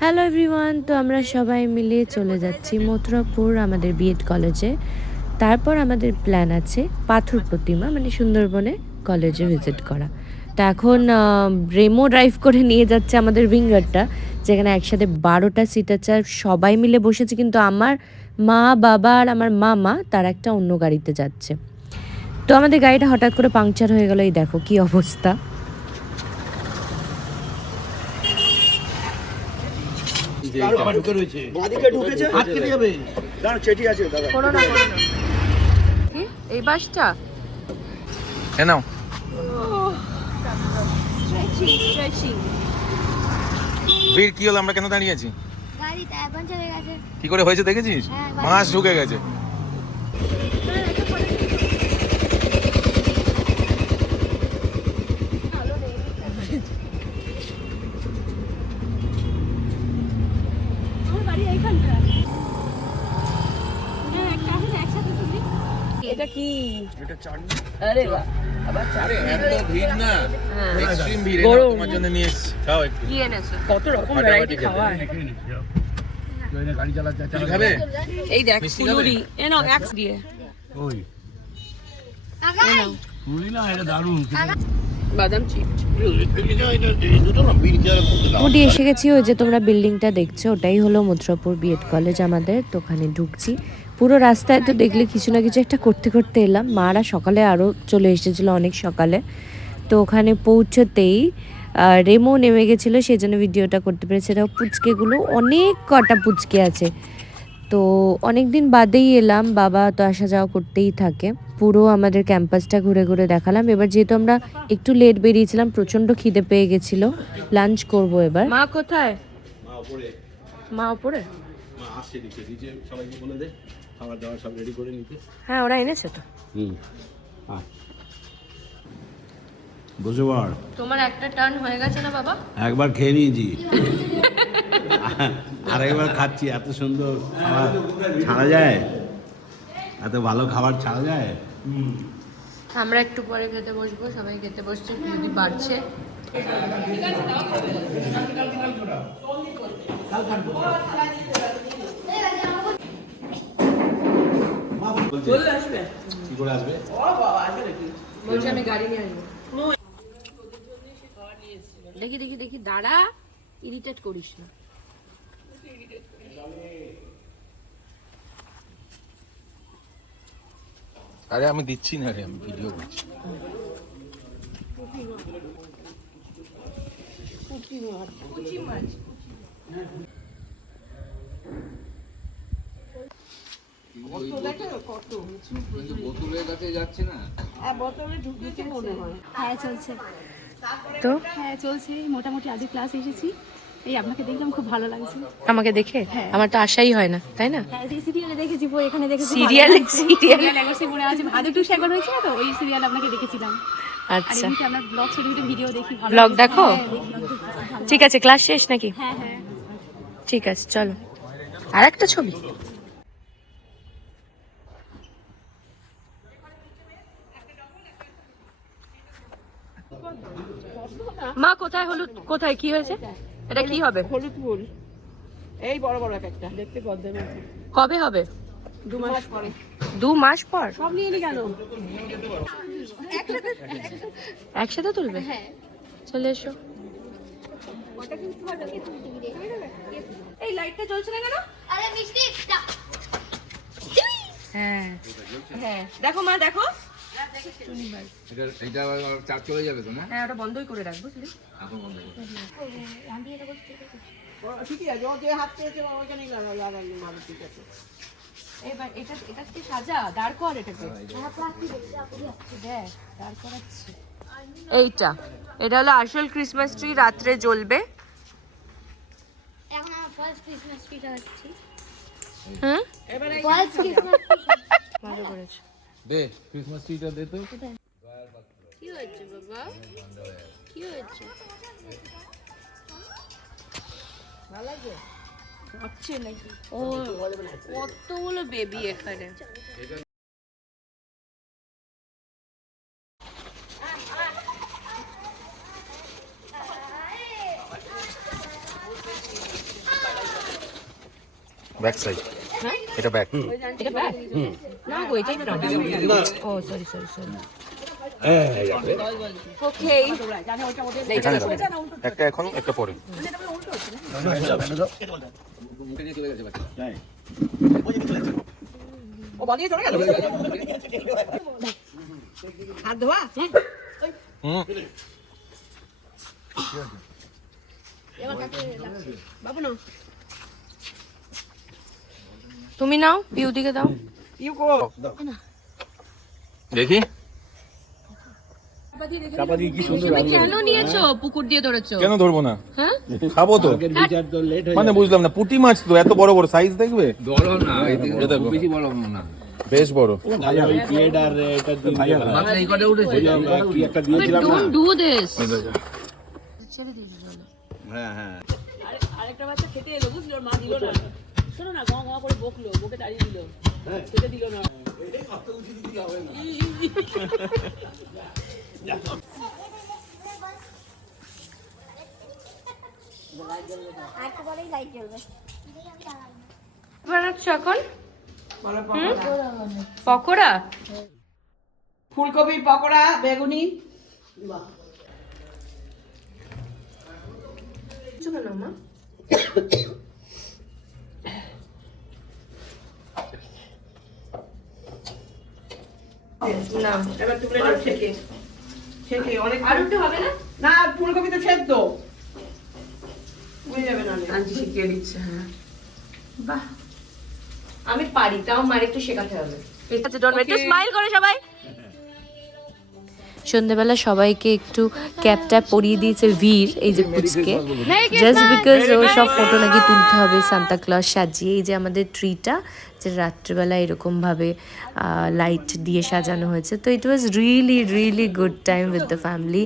Hello everyone, তো আমরা সবাই মিলে চলে যাচ্ছি মথুরাপুর আমাদের বিএড কলেজে। তারপর আমাদের প্ল্যান আছে পাথর প্রতিমা মানে সুন্দরবনে কলেজে ভিজিট করা। তো এখন রেমো ড্রাইভ করে নিয়ে যাচ্ছে আমাদের উইঙ্গারটা, যেখানে একসাথে 12টা সিট আছে আর সবাই মিলে বসেছে, কিন্তু আমার মা বাবা আর আমার মামা তার একটা অন্য গাড়িতে যাচ্ছে। তো আমাদের গাড়িটা হঠাৎ করে পাংচার হয়ে গেল, এই দেখো কি অবস্থা। এই বাসটা নাও বীর কি হলো? আমরা কেন দাঁড়িয়ে আছি? কি করে হয়েছে দেখেছিস? মাছ ঢুকে গেছে। এটা কি? এটা চাটনি। আরে বাহ, আবার আরে এত ভিড় না, এক্সট্রিম ভিড়। গরম। তোমার জন্য নিয়ে এসেছি, খাও একটু। কি এনেছো? কত রকম ভ্যারাইটি খাবার। গাড়ি চালাতে কিছু খাবে? এই দেখ মিষ্টি খাবে? ফুলুরি এনো এক্স দিয়ে। ওই এনো মুড়ি না, এটা দারুণ। বাদাম চিপস। মোটামুটি এসে গেছি, ওই যে তোমরা বিল্ডিংটা দেখছো ওটাই হলো মথুরাপুর বিএড কলেজ আমাদের। তো ওখানে ঢুকছি, পুরো রাস্তায় তো দেখলে কিছু না কিছু একটা করতে করতে এলাম। মারা সকালে আরও চলে এসেছিলো অনেক সকালে। তো ওখানে পৌঁছতেই রেমো নেমে গেছিলো, সেই জন্য ভিডিওটা করতে পেরেছে। দেখো পুচকেগুলো, অনেক কটা পুচকে আছে। তো অনেক দিন বাদেই এলাম, বাবা তো আসা যাওয়া করতেই থাকে। পুরো আমাদের ক্যাম্পাসটা ঘুরে ঘুরে দেখালাম। এবার যেহেতু আমরা একটু লেট বেরিয়েছিলাম, প্রচণ্ড খিদে পেয়ে গেছিলো, লাঞ্চ করব এবার। মা কোথায়? মা উপরে, মা উপরে? মা আসছে দিকে দিকে, সবাইকে বলে দে খাবার দাবার সব রেডি করে নিতে। হ্যাঁ, ওরা এনেছে তো। বসে পড়। তোমার একটা টার্ন হয়ে গেছে না বাবা? একবার খেয়ে নিয়েছি, আর একবার খাচ্ছি। এত সুন্দর খাবার ছাড়া যায়? এত ভালো খাবার ছাড়া যায়? আমরা একটু পরে খেতে বসবো, সবাই খেতে বসছে, যদি বাড়ছে। কি করে আসবে? বলছি আমি গাড়ি নিয়ে আসবো। দেখি দেখি দেখি, দাঁড়া, ইরিটেট করিস না। আরে আমি দিচ্ছি না রে, আমি ভিডিও করছি। বোতলের কাছে যাচ্ছে না। হ্যাঁ চলছে, তো হ্যাঁ চলছে মোটামুটি। আজকে ক্লাস এসেছি, এই আপনাকে দেখলাম, খুব ভালো লাগছে। আমাকে দেখে হ্যাঁ। আমার তো আশাই হয় না, তাই না? হ্যাঁ, এই সিরিয়ালে দেখেছি, বই এখানে দেখেছি। সিরিয়ালে মনে আছে ভাদু টু একবার হয়েছিল, তো ওই সিরিয়াল আপনাকে দেখেছিলাম। আর আচ্ছা, এমনিতে আপনার ব্লগ ছোট ভিডিও দেখি, ভালো ব্লগ লাগে। দেখো? হ্যাঁ, দেখি, vlog দেখি, ভালো ঠিক আছে, ক্লাস শেষ নাকি? লাগে। হ্যাঁ হ্যাঁ, ঠিক আছে, চলো। আর একটা ছবি। মা কোথায়? হলুদ কোথায়? কি হয়েছে? এটা কি হবে? হলুদ ফুল, এই বড় বড় এক একটা দেখতে পদ্মের মতো। কবে হবে? 2 মাস পরে। 2 মাস পর? সব নিয়ে নি কেন? একসাথে তুলবে? হ্যাঁ। চলে এসো। এই লাইটটা জ্বলছে না কেন? আরে মিষ্টি হ্যাঁ হ্যাঁ, দেখো মা, দেখো। এটা চার্জ চলে যাবে তো না? হ্যাঁ, ওটা বন্ধই করে রাখবো। এখন বন্ধ করো। ঠিকই আছে, ও যে হাত পেয়েছে ওইখানে লাগালি ভালো, ঠিক আছে। এবার এটা কি সাজা, দাঁড় কর এটাকে। দেখ, দাঁড় করাচ্ছি। এইটা, এটা হলো আসল ক্রিসমাস ট্রি, রাত্রে জ্বলবে। এখন আমার ফার্স্ট ক্রিসমাস ট্রিটা হচ্ছে। হুম, ফার্স্ট ক্রিসমাস ভালো করেছে। দে ক্রিসমাস ট্রিটা দে তো। কি হচ্ছে বাবা? কি হচ্ছে? ভালো লাগছে? হচ্ছে নাকি? ও কতগুলো বেবি এখানে। ব্যাক সাইড এটা ব্যাক এটা ব্যাগ না গো এটাই ফ্রন্ট ও সরি ওকে এখানে রাখো। একটা এখন একটা পরে ও বানিয়ে চলে গেল হাত ধোয়া হুম বাবু না তুমি নাও পিউদিকে দাও ইউ গো দেখি চাপা দিয়ে কি সুন্দর তুমি কেন নিয়েছো পুকুর দিয়ে ধরেছো কেন ধরবো না হ্যাঁ খাবো তো আগের বিচার তো লেট হয়ে মানে বুঝলাম না পুঁটি মাছ তো এত বড় বড় সাইজ দেখবে বড় না এটা দেখো। বেশি বড় না বেশ বড় ভালো ওই প্লেট আর এটা দিয়ে মাত্র এই কটা উঠেছে কি একটা দিয়েছিলাম না ডু দিস হ্যাঁ হ্যাঁ আরেকটা বাচ্চা খেতে এলো বুঝলো ওর মা দিল না শোনো না গা গা করে বকলো বকে তাড়িয়ে দিল খেতে দিল না আরেকটু পরেই লাইট জ্বলবে বানাচ্ছ এখন পকোড়া ফুলকপির পকোড়া বেগুনি মা না এবার তুলে নাও ছেঁকে ছেঁকে অনেক আর একটু হবে না না ফুলকপি তো সেদ্ধ হয়ে যাবে না আন্টি শিখিয়ে দিচ্ছে হ্যাঁ বাহ আমি পারি তাও মার একটু শেখাতে হবে একটু স্মাইল করে সবাই সন্ধ্যেবেলা সবাইকে একটু ক্যাপটা পরিয়ে দিয়েছে ভীর এই যে পুচকে জাস্ট বিকজ ও সব ফটো নাকি তুলতে হবে সান্তা ক্লজ সাজিয়ে এই যে আমাদের ট্রিটা যে রাত্রিবেলা এরকমভাবে লাইট দিয়ে সাজানো হয়েছে তো it was really good time with the family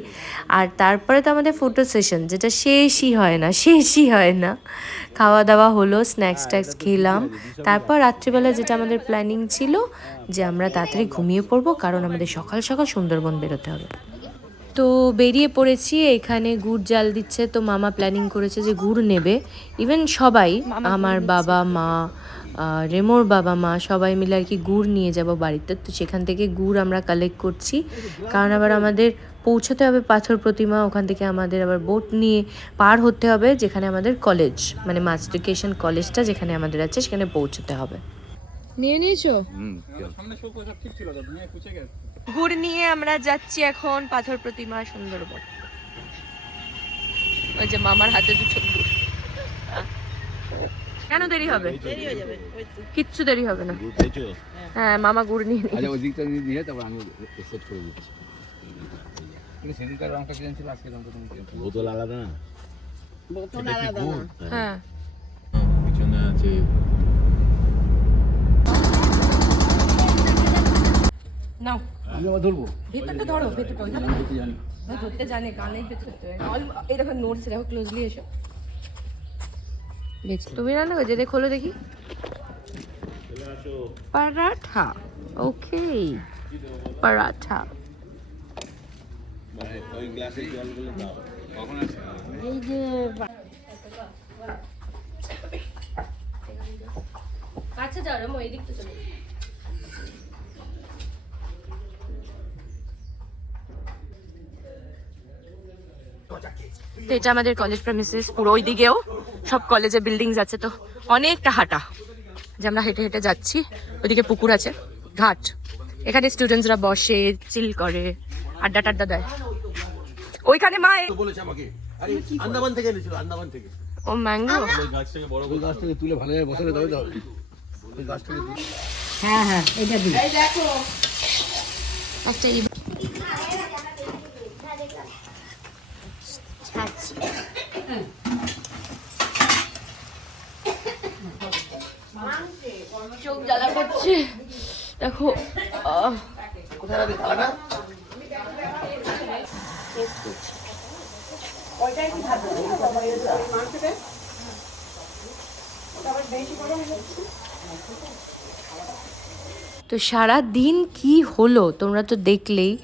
আর তারপরে তো আমাদের ফটো সেশন যেটা শেষই হয় না খাওয়া দাওয়া হলো স্ন্যাক্স ট্যাক্স খেলাম তারপর রাত্রিবেলা যেটা আমাদের প্ল্যানিং ছিল যে আমরা তাড়াতাড়ি ঘুমিয়ে পড়বো কারণ আমাদের সকাল সকাল সুন্দরবন বেরোতে হবে তো বেরিয়ে পড়েছি এখানে গুড় জাল দিচ্ছে তো মামা প্ল্যানিং করেছে যে গুড় নেবে ইভেন সবাই আমার বাবা মা রেমোর বাবা মা সবাই মিলে আর কি গুড় নিয়ে যাব বাড়িতে তো সেখান থেকে গুড় আমরা কালেক্ট করছি কারণ আবার আমাদের পৌঁছতে হবে পাথর প্রতিমা ওখান থেকে আমাদের আবার বোট নিয়ে পার হতে হবে যেখানে আমাদের কলেজ মানে মাস্টারকেশন কলেজটা যেখানে আমাদের আছে সেখানে পৌঁছতে হবে নিয়ে নিয়েছো গুড় নিয়ে আমরা যাচ্ছি এখন পাথর প্রতিমা সুন্দরবন ওই যে মামার হাতে দুটো গুড় কেন দেরি হবে কিচ্ছু দেরি হবে না হ্যাঁ মামা গুড় নিয়ে আচ্ছা ওই দিকটা নিয়ে তারপর আমি সেট করে দিচ্ছি কিন্তু সেদিনকার রংটা কেমন ছিল আজকে রংটা কেমন ছিল বোতল আলাদা না বোতল আলাদা না হ্যাঁ পিছনে আছে নাও আমি আবার ধরবো ভেতরটা ধরো ভেতরটা ধরতে জানে কানেই ভেতরতে এই দেখো নোটস দেখো ক্লোজলি এসো তুমি রান্না করছো যে খোলো দেখি পরাঠা ওকে পরাঠা ওই গ্লাসে জলগুলো দাও কখন আছে এই যে কাছে যাও রে মই দিকতে চলো তো এটা আমাদের কলেজ প্রেমিসেস পুরো ওইদিকেও সব কলেজে বিল্ডিংস আছে তো অনেকটা হাঁটা যে আমরা হেঁটে হেঁটে যাচ্ছি ওইদিকে পুকুর আছে ঘাট এখানে স্টুডেন্টসরা বসে চিল করে আড্ডা টাড্ডা দেয় ওইখানে মা বলেছে আমাকে আরে আন্দামান থেকে এনেছিল আন্দামান থেকে ও ম্যাঙ্গো ওই গাছ থেকে বড় ওই গাছ থেকে তুলে ভালোভাবে বসালে তবে তো হবে ওই গাছ থেকে এই দেখো একটা ছাড়ছি চোখ জ্বালা করছে দেখো তো সারা দিন কি হলো তোমরা তো দেখলেই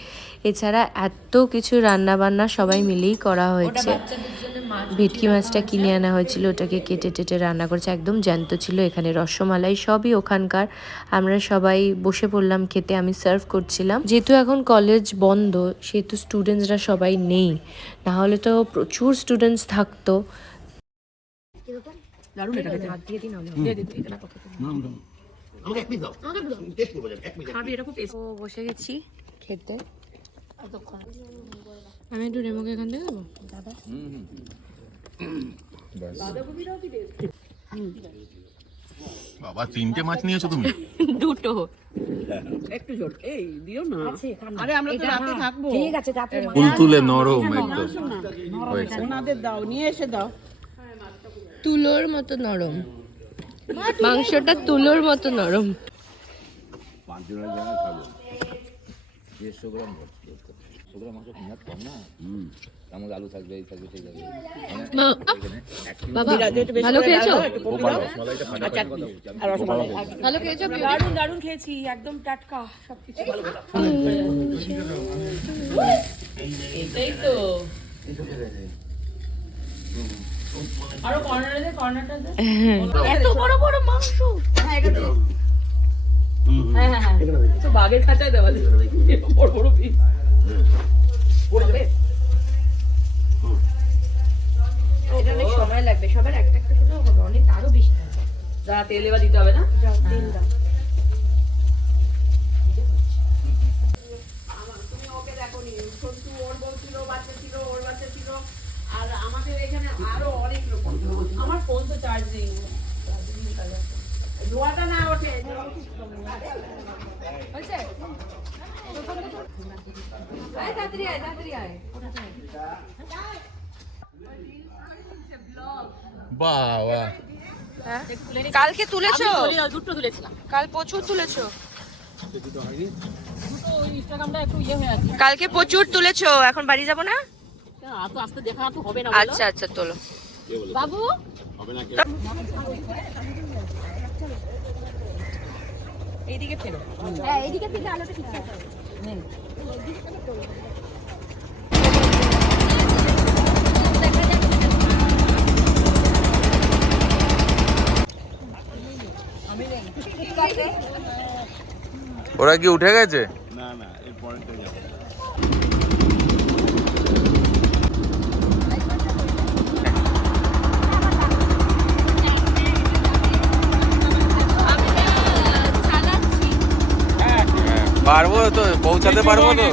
এছাড়া এত কিছু রান্না বান্না সবাই মিলেই করা হয়েছে বাচ্চাদের জন্য মাছ ভেটকি মাছটা কিনে আনা হয়েছিল, ওটাকে কেটে টেটে রান্না করেছে, একদম জ্যান্ত ছিল। এখানে রসমালাই সবই ওখানকার। আমরা সবাই বসে পড়লাম খেতে, আমি সার্ভ করছিলাম। যেহেতু এখন কলেজ বন্ধ সেহেতু স্টুডেন্টসরা সবাই নেই, না হলে তো প্রচুর স্টুডেন্টস থাকতো। দারুণ এটা খেতে। দিয়ে দিতে এটা না পক্ষে খাবি, এটা খুব টেস্ট। ও বসে গেছি খেতে। আমি একটু রেমোকে এখান থেকে দেবো দাদা। বাবা 3টে মাছ নিয়েছো তুমি? দুটো। একটু জোর এই দিও না। আরে আমরা তো রাতে থাকবো। ঠিক আছে তারপরে তুলতুলে নরম একদম হয়েছে। ওনাদের দাও, নিয়ে এসে দাও। তুলোর মতো নরম, মাংসটা তুলোর মতো নরম। 5 জনের জন্য খাবো 150 গ্রাম ভর্তি করতে। 100 গ্রাম মাংস কিনার কম না। তার মধ্যে আলু থাকবে, এই থাকবে, সেই থাকবে। বাবা ভালো খেয়েছো? আচ্ছা আর রসমালাই ভালো খেয়েছো? দারুণ দারুণ খেয়েছি, একদম টাটকা সবকিছু। এইটাই তো। আরো কর্নারে দে, কর্নারটা দে। এত বড় বড় মাংস। হ্যাঁ এটা দে। হ্যাঁ হ্যাঁ হ্যাঁ তো বাগের খাঁচায় দেওয়া দে, বড় বড় পিস। হবে এটা অনেক সময় লাগবে, সবার একটা একটা করে হবে, অনেক আরো বেশি লাগবে। যা তেল এবার দিতে হবে না। তুমি ওকে দেখো নি, সন্তু ওর বউ ছিল, বাচ্চা ছিল, ওর বাচ্চা ছিল, আর আমাদের এখানে আরো অনেক লোক। আমার ফোন তো চার্জ নেই, ধোয়াটা না ওঠে। বাবা কালকে তুলেছো? দুটো তুলেছিলাম, কাল প্রচুর তুলেছো? দুটো ইনস্টাগ্রামটা একটু ইয়ে হয়ে আছে। কালকে প্রচুর তুলেছো, এখন বাড়ি যাব না? এত আস্তে দেখা তো হবে না। আচ্ছা আচ্ছা তোলো। বাবু এইদিকে ফেরো। হ্যাঁ এইদিকে থেকে আলোটা ঠিক আছে। ওরা কি উঠে গেছে? না না, এর পরেরটা যাবো। পারবো তো, পৌঁছাতে পারবো তো?